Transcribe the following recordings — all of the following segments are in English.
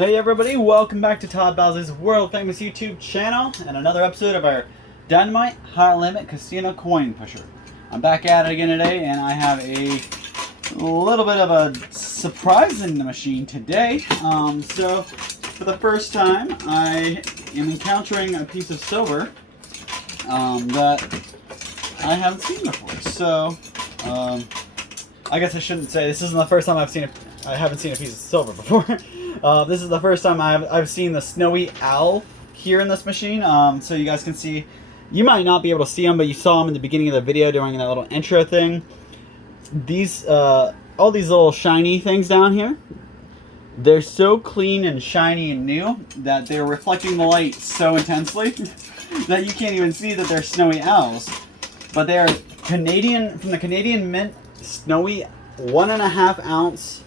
Hey everybody, welcome back to Todd Bosley's world famous YouTube channel and another episode of our Dynamite High Limit Casino Coin Pusher. I'm back at it again today and I have a little bit of a surprise in the machine today. So for the first time I am encountering a piece of silver that I haven't seen before. So I guess I shouldn't say this isn't the first time I haven't seen a piece of silver before. This is the first time I've seen the snowy owl here in this machine. So you guys can see, you might not be able to see them, but you saw them in the beginning of the video during that little intro thing. These, all these little shiny things down here, they're so clean and shiny and new that they're reflecting the light so intensely that you can't even see that they're snowy owls. But they're Canadian, from the Canadian Mint snowy 1.5 ounce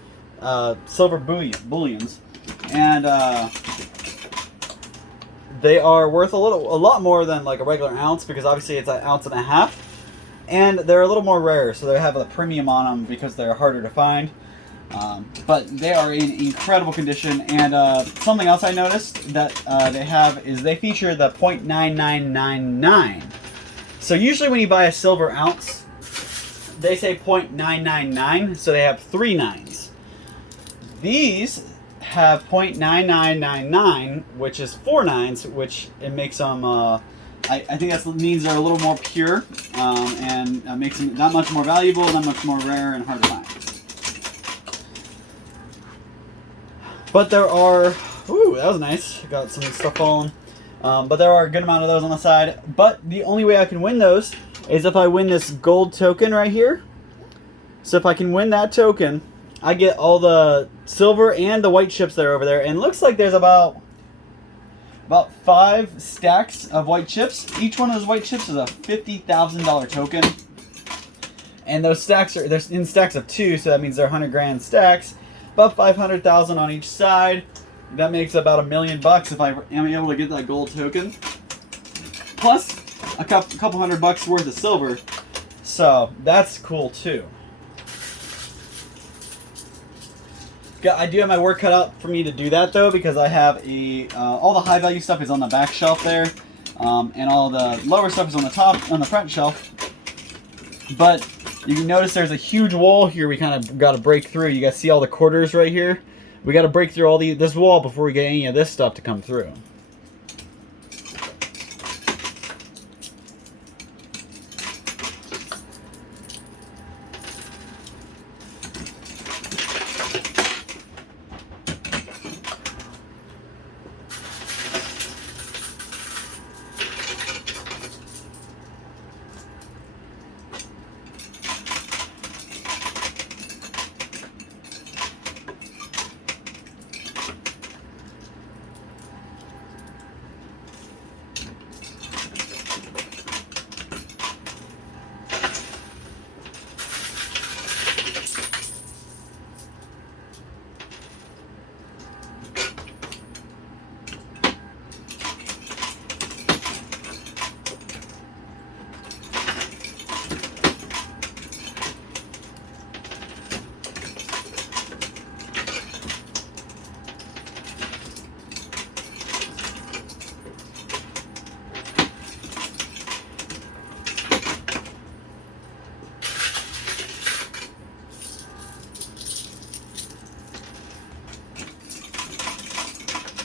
silver bullions, and they are worth a lot more than like a regular ounce, because obviously it's 1.5 ounces, and they're a little more rare, so they have a premium on them because they're harder to find. But they are in incredible condition, and something else I noticed that they have is they feature the 0.9999. So usually when you buy a silver ounce, they say 0.999, so they have 3 nines. These have 0.9999, which is 4 nines, which it makes them, I think that means they're a little more pure, and makes them that much more valuable, that much more rare and hard to find. But there are, ooh, that was nice, got some stuff falling. But there are a good amount of those on the side. But the only way I can win those is if I win this gold token right here. So if I can win that token, I get all the silver and the white chips that are over there. And it looks like there's about 5 stacks of white chips. Each one of those white chips is a $50,000 token. And those stacks they're in stacks of 2, so that means they're 100 grand stacks. About 500,000 on each side. That makes about $1 million if I am able to get that gold token. Plus a couple $100 worth of silver. So that's cool too. I do have my work cut out for me to do that though, because I have all the high value stuff is on the back shelf there, and all the lower stuff is on the front shelf. But you can notice there's a huge wall here we kind of got to break through. You guys see all the quarters right here? We got to break through all this wall before we get any of this stuff to come through.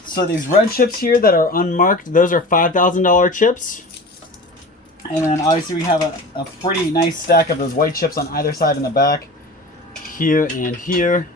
So these red chips here that are unmarked, those are $5,000 chips. And then obviously we have a pretty nice stack of those white chips on either side in the back. Here and here.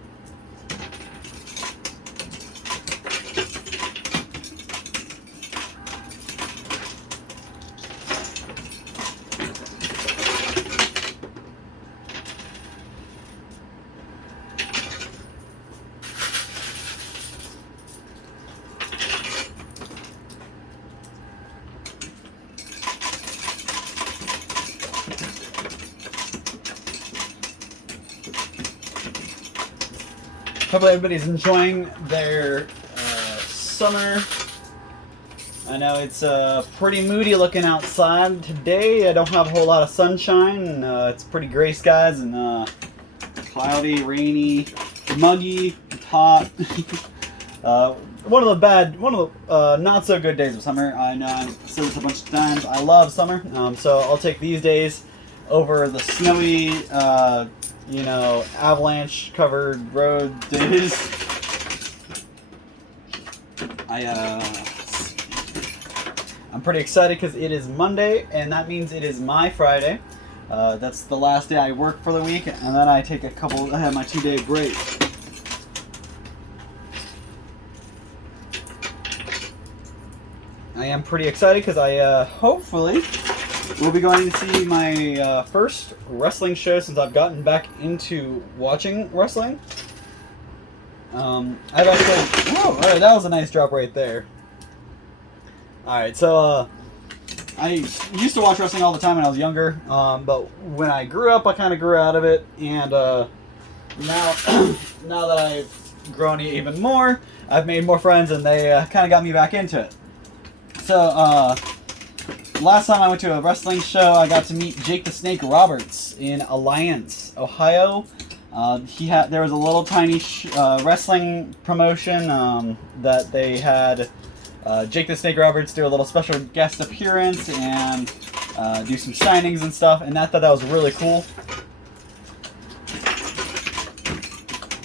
Hopefully everybody's enjoying their summer. I know it's pretty moody looking outside today. I don't have a whole lot of sunshine. It's pretty gray skies and cloudy, rainy, muggy, hot. One of the not so good days of summer. I know I've said this a bunch of times. I love summer, so I'll take these days over the snowy, avalanche-covered road days. I'm pretty excited because it is Monday, and that means it is my Friday. That's the last day I work for the week, and then I take I have my 2-day break. I am pretty excited because I hopefully will be going to see my first wrestling show since I've gotten back into watching wrestling. I've actually... Whoa, alright, that was a nice drop right there. Alright, so I used to watch wrestling all the time when I was younger, but when I grew up, I kind of grew out of it, and now that I've grown even more, I've made more friends, and they kind of got me back into it. So, last time I went to a wrestling show, I got to meet Jake the Snake Roberts in Alliance, Ohio. There was a little tiny wrestling promotion that they had Jake the Snake Roberts do a little special guest appearance and do some signings and stuff, and I thought that was really cool.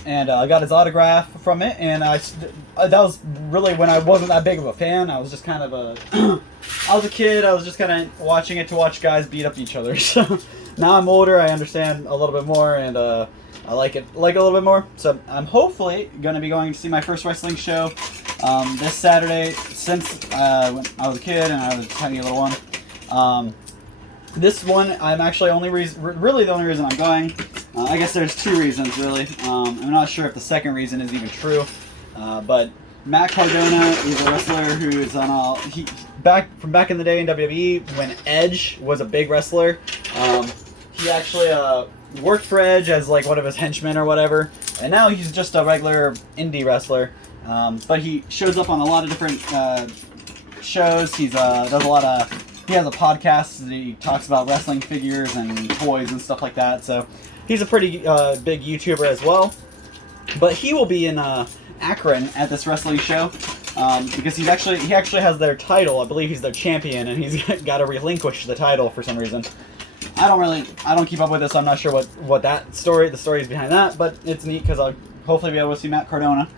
And I got his autograph from it, and that was really when I wasn't that big of a fan. I was just kind of I was a kid. I was just kind of watching it to watch guys beat up each other. So now I'm older. I understand a little bit more, and I like it a little bit more. So I'm hopefully going to be going to see my first wrestling show this Saturday. Since when I was a kid and I was having a little one. This one, I'm actually really the only reason I'm going. I guess there's 2 reasons, really. I'm not sure if the second reason is even true. But Matt Cardona is a wrestler who is on back in the day in WWE when Edge was a big wrestler. He actually worked for Edge as like one of his henchmen or whatever, and now he's just a regular indie wrestler. But he shows up on a lot of different shows. He has a podcast that he talks about wrestling figures and toys and stuff like that. So he's a pretty big YouTuber as well. But he will be in Akron at this wrestling show because he actually has their title. I believe he's their champion, and he's got to relinquish the title for some reason. I don't keep up with this. So I'm not sure what the story is behind that, but it's neat because I'll hopefully be able to see Matt Cardona.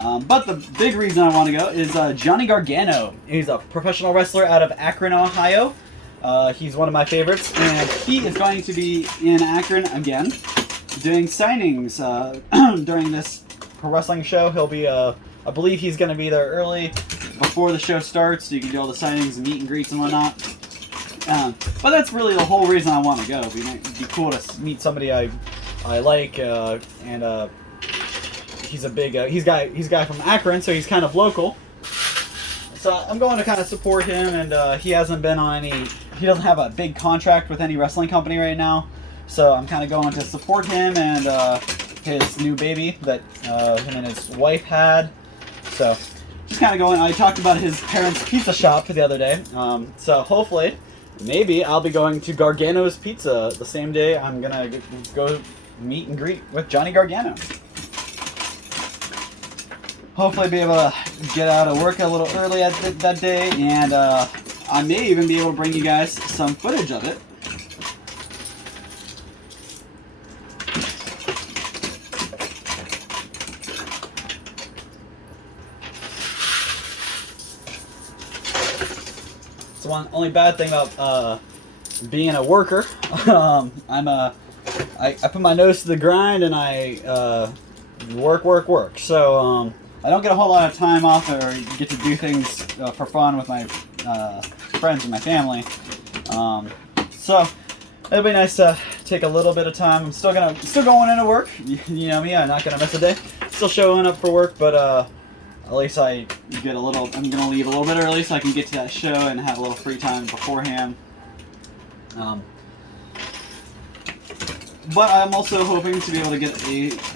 But the big reason I want to go is Johnny Gargano. He's a professional wrestler out of Akron, Ohio. He's one of my favorites, and he is going to be in Akron again, doing signings during this pro wrestling show. He'll be, I believe he's going to be there early before the show starts, so you can do all the signings and meet and greets and whatnot. But that's really the whole reason I want to go. It'd be cool to meet somebody I like, and he's a big he's guy from Akron, so he's kind of local. So I'm going to kind of support him, and he hasn't been on he doesn't have a big contract with any wrestling company right now, so I'm kind of going to support him and his new baby that him and his wife had. So just kind of going. I talked about his parents' pizza shop the other day, so hopefully maybe I'll be going to Gargano's Pizza the same day I'm gonna go meet and greet with Johnny Gargano. Hopefully be able to get out of work a little early that day, and I may even be able to bring you guys some footage of it. It's one only bad thing about being a worker. I put my nose to the grind, and I work. So I don't get a whole lot of time off or get to do things for fun with my friends and my family. So it'll be nice to take a little bit of time. I'm still going into work. You know me, I'm not gonna miss a day. Still showing up for work, but at least I'm gonna leave a little bit early so I can get to that show and have a little free time beforehand. But I'm also hoping to be able to get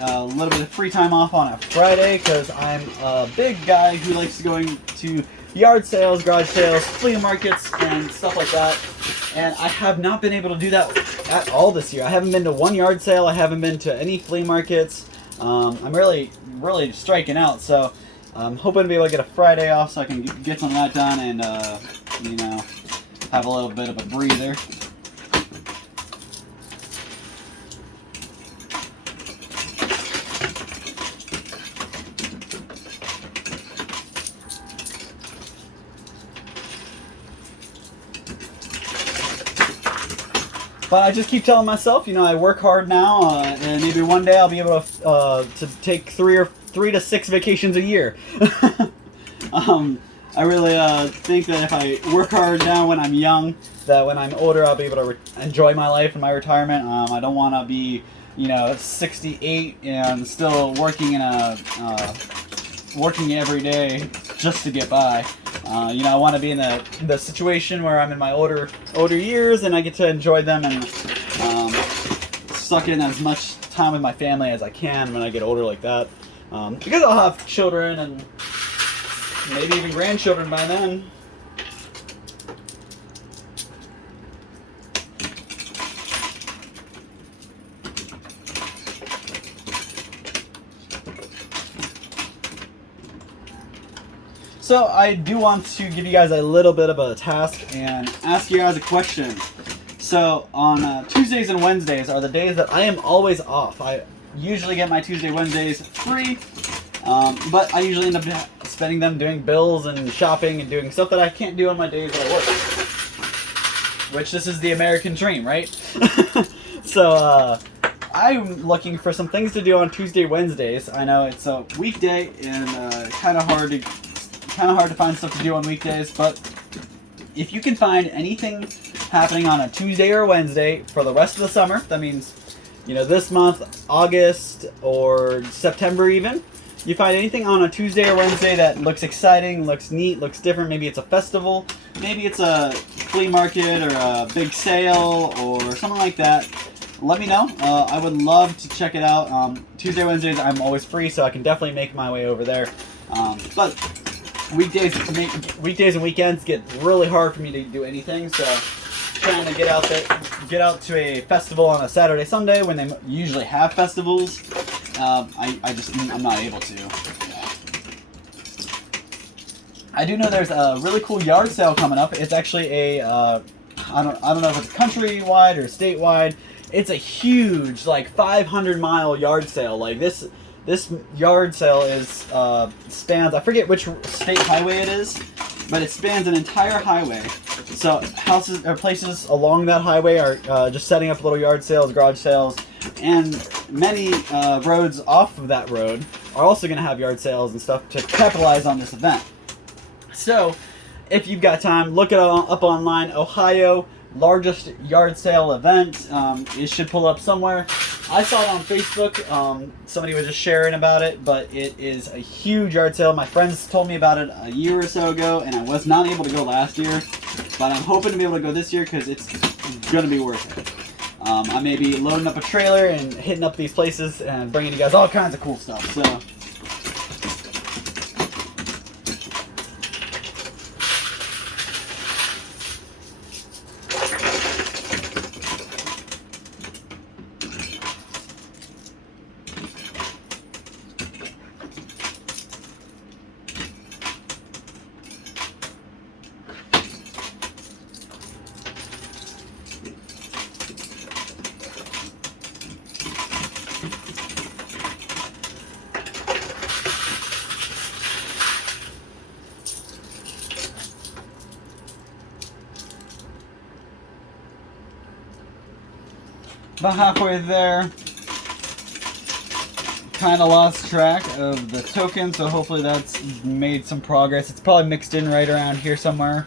a little bit of free time off on a Friday, because I'm a big guy who likes going to yard sales, garage sales, flea markets, and stuff like that. And I have not been able to do that at all this year. I haven't been to one yard sale. I haven't been to any flea markets. I'm really striking out. So I'm hoping to be able to get a Friday off so I can get some of that done and, you know, have a little bit of a breather. But I just keep telling myself, you know, I work hard now, and maybe one day I'll be able to take 3 to 6 vacations a year. I really think that if I work hard now when I'm young, that when I'm older I'll be able to enjoy my life and my retirement. I don't want to be, you know, 68 and still working in working every day just to get by. You know, I want to be in the situation where I'm in my older years and I get to enjoy them and suck in as much time with my family as I can when I get older like that. Because I'll have children and maybe even grandchildren by then. So I do want to give you guys a little bit of a task and ask you guys a question. So on Tuesdays and Wednesdays are the days that I am always off. I usually get my Tuesday, Wednesdays free, but I usually end up spending them doing bills and shopping and doing stuff that I can't do on my days that I work. Which this is the American dream, right? So I'm looking for some things to do on Tuesday, Wednesdays. I know it's a weekday and kind of hard to find stuff to do on weekdays, but if you can find anything happening on a Tuesday or Wednesday for the rest of the summer, that means, you know, this month, August, or September even, you find anything on a Tuesday or Wednesday that looks exciting, looks neat, looks different, maybe it's a festival, maybe it's a flea market or a big sale or something like that, let me know. I would love to check it out. Tuesday, Wednesdays, I'm always free, so I can definitely make my way over there. But weekdays and weekends get really hard for me to do anything, so trying to get out to a festival on a Saturday, Sunday when they usually have festivals, I'm not able to. I do know there's a really cool yard sale coming up. It's actually a I don't know if it's countrywide or statewide. It's a huge, like 500-mile yard sale. Like this yard sale spans, I forget which state highway it is, but it spans an entire highway. So houses or places along that highway are just setting up little yard sales, garage sales, and many roads off of that road are also going to have yard sales and stuff to capitalize on this event. So if you've got time, look it up online. Ohio largest yard sale event. It should pull up somewhere. I saw it on Facebook. Somebody was just sharing about it, but it is a huge yard sale. My friends told me about it a year or so ago, and I was not able to go last year, but I'm hoping to be able to go this year because it's going to be worth it. I may be loading up a trailer and hitting up these places and bringing you guys all kinds of cool stuff. So. About halfway there, kind of lost track of the token, so hopefully that's made some progress. It's probably mixed in right around here somewhere.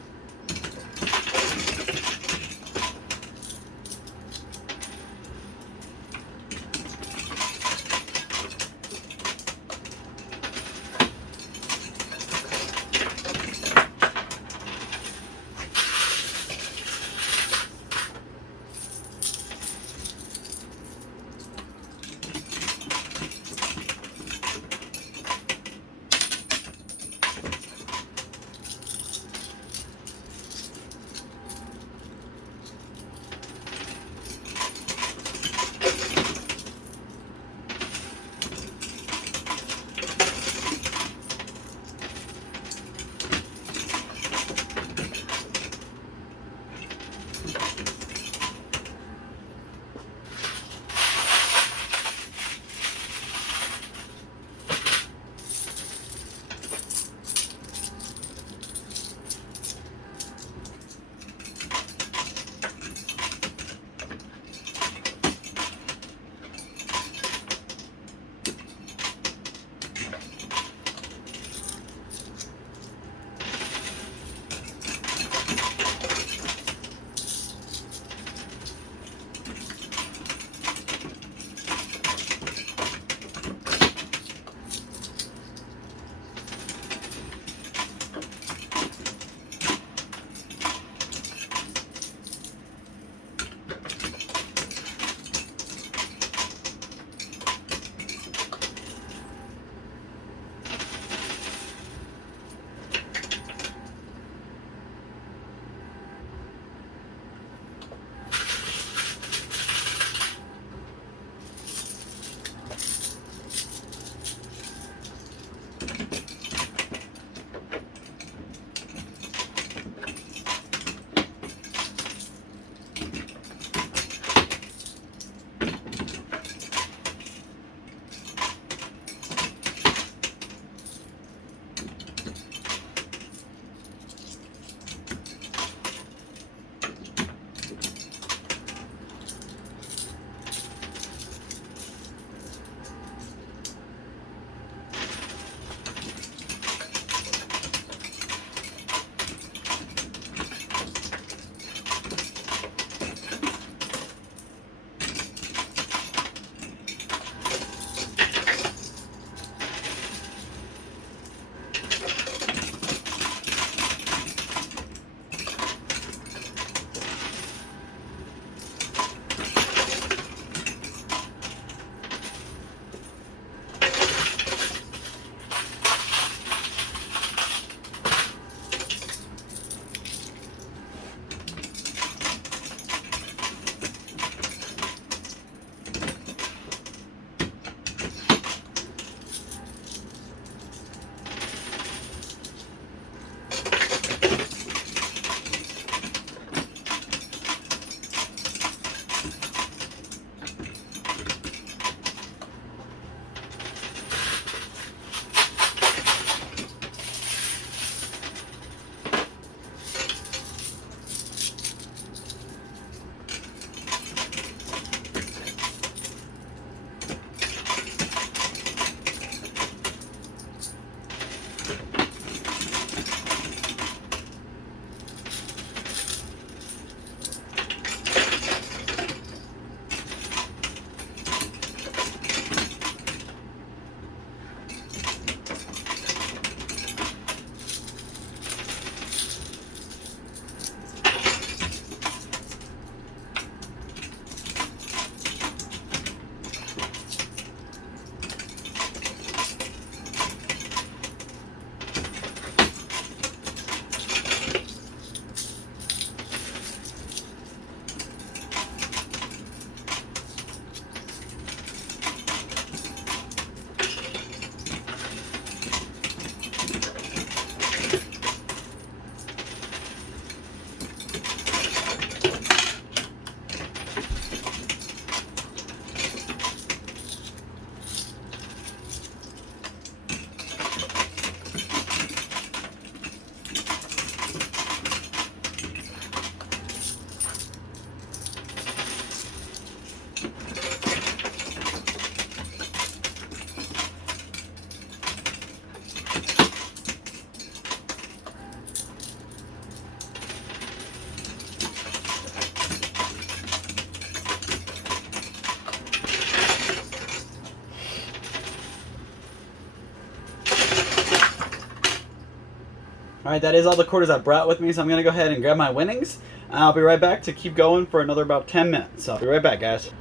Alright, that is all the quarters I brought with me, so I'm going to go ahead and grab my winnings. I'll be right back to keep going for another about 10 minutes. So I'll be right back, guys.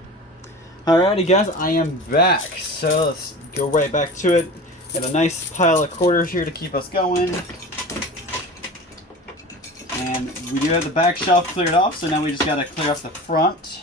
Alrighty, guys, I am back. So let's go right back to it. Got a nice pile of quarters here to keep us going. And we do have the back shelf cleared off, so now we just got to clear off the front.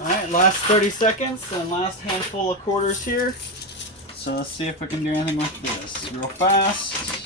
Alright, last 30 seconds and last handful of quarters here. So let's see if we can do anything with this real fast.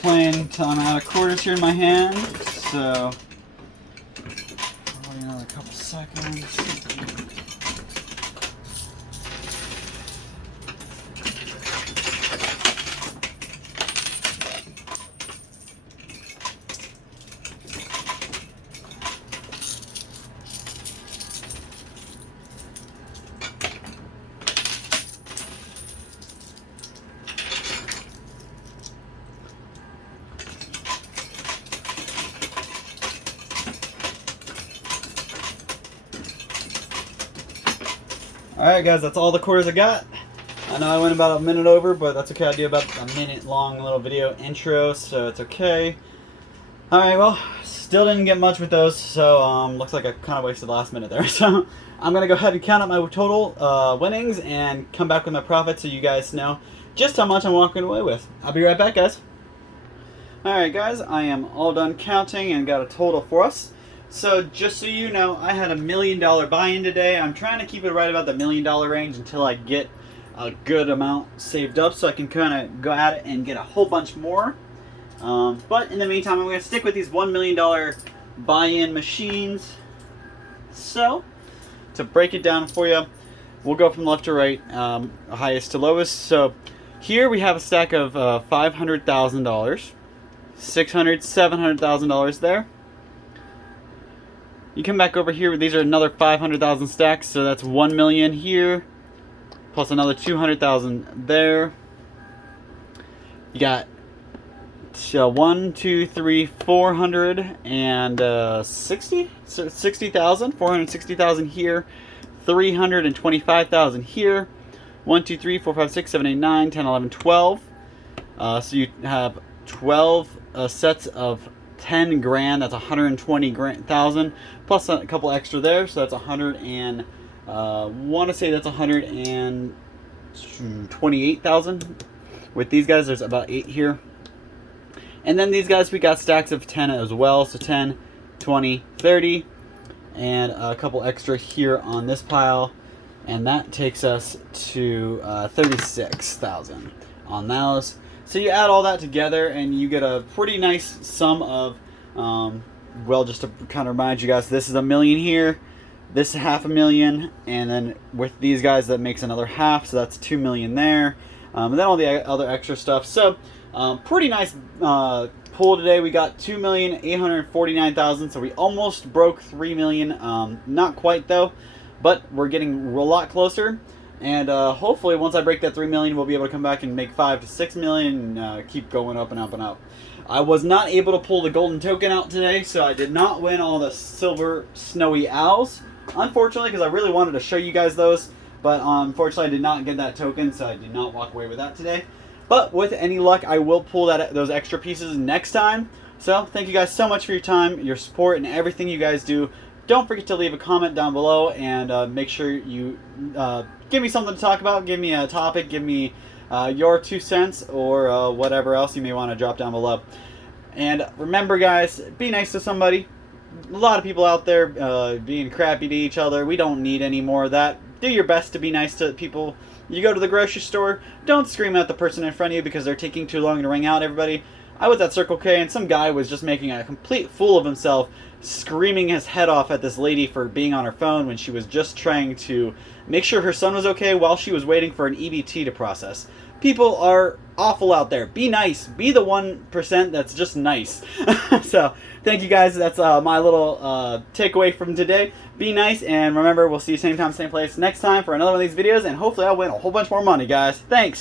Playing until I'm out of quarters here in my hand, so probably another couple seconds. Alright guys, that's all the quarters I got. I know I went about a minute over, but that's okay. I do about a minute long little video intro, so it's okay. Alright, well, still didn't get much with those, so looks like I kind of wasted the last minute there. So I'm going to go ahead and count up my total winnings and come back with my profit so you guys know just how much I'm walking away with. I'll be right back, guys. Alright guys, I am all done counting and got a total for us. So just so you know, I had $1 million buy-in today. I'm trying to keep it right about the $1 million range until I get a good amount saved up so I can kind of go at it and get a whole bunch more. But in the meantime, I'm going to stick with these $1 million buy-in machines. So, to break it down for you, we'll go from left to right, highest to lowest. So here we have a stack of $500,000, $600,000, $700,000 there. You come back over here, these are another 500,000 stacks, so that's 1 million here, plus another 200,000 there. You got 1, 2, 3, 460, so 60,000, 460,000 here, 325,000 here, 1, 2, 3, 4, 5, 6, 7, 8, 9, 10, 11, 12. So you have 12 sets of 10 grand, that's 120,000 plus a couple extra there, so that's 100 and want to say that's 128,000. With these guys, there's about 8 here, and then these guys we got stacks of 10 as well, so 10, 20, 30, and a couple extra here on this pile, and that takes us to 36,000 on those. So you add all that together and you get a pretty nice sum of, well, just to kind of remind you guys, this is $1 million here, this is $500,000, and then with these guys that makes another half, so that's $2 million there, and then all the other extra stuff. So pretty nice pull today. We got 2,849,000, so we almost broke 3 million. Not quite though, but we're getting a lot closer. And hopefully once I break that 3 million, we'll be able to come back and make 5 to 6 million and keep going up and up and up. I was not able to pull the golden token out today, so I did not win all the silver snowy owls, unfortunately, because I really wanted to show you guys those. But unfortunately, I did not get that token, so I did not walk away with that today. But with any luck, I will pull those extra pieces next time. So thank you guys so much for your time, your support, and everything you guys do. Don't forget to leave a comment down below, and make sure you give me something to talk about. Give me a topic. Give me your 2 cents or whatever else you may want to drop down below. And remember, guys, be nice to somebody. A lot of people out there being crappy to each other. We don't need any more of that. Do your best to be nice to people. You go to the grocery store, don't scream at the person in front of you because they're taking too long to ring out everybody. I was at Circle K and some guy was just making a complete fool of himself, screaming his head off at this lady for being on her phone when she was just trying to make sure her son was okay while she was waiting for an EBT to process. people are awful out there. Be nice. Be the 1% that's just nice. So, thank you guys. That's my little takeaway from today. Be nice, and remember, we'll see you same time, same place next time for another one of these videos, and hopefully I'll win a whole bunch more money, guys. Thanks.